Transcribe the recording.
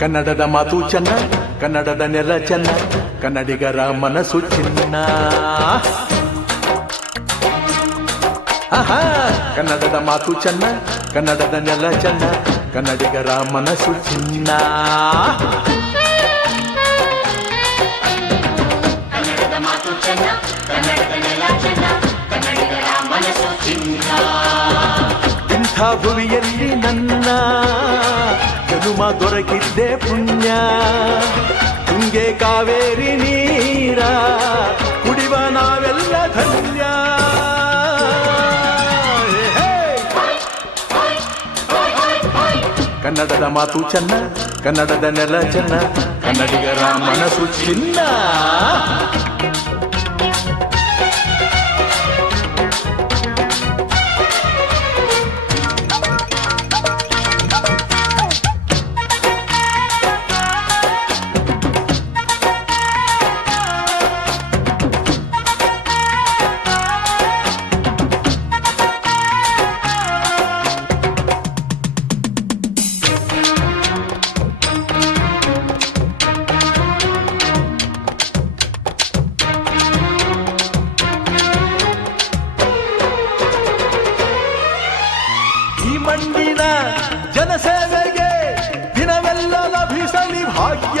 ಕನ್ನಡದ ಮಾತು ಚೆನ್ನ, ಕನ್ನಡದ ನೆಲ ಚೆನ್ನ, ಕನ್ನಡಿಗರ ಮನಸ್ಸು ಚಿನ್ನ. ಆಹಾ, ಕನ್ನಡದ ಮಾತು ಚೆನ್ನ, ಕನ್ನಡದ ನೆಲ ಚೆನ್ನ, ಕನ್ನಡಿಗರ ಮನಸ್ಸು ಚಿನ್ನ. ಕನ್ನಡದ ಮಾತು ಚೆನ್ನ, ಕನ್ನಡದ ನೆಲ ಚೆನ್ನ, ಕನ್ನಡಿಗರ ಮನಸ್ಸು ಚಿನ್ನ. ಇಂಥ ಭುವಿಯಲ್ಲಿ ನನ್ನ ಜನುಮ ದೊರಕಿದ್ದೆ ಪುಣ್ಯ. ತುಂಗೆ ಕಾವೇರಿ ನೀರ ಕುಡಿವ ನಾವೆಲ್ಲ ಧನ್ಯ. ಕನ್ನಡದ ಮಾತು ಚೆನ್ನ, ಕನ್ನಡದ ನೆಲ ಚೆನ್ನ, ಕನ್ನಡಿಗರ ಮನಸ್ಸು ಚಿನ್ನ. ಈ ಮಣ್ಣಿನ ಜನಸೇವೆಗೆ ದಿನವೆಲ್ಲ ಲಭಿಸಲಿ ಭಾಗ್ಯ.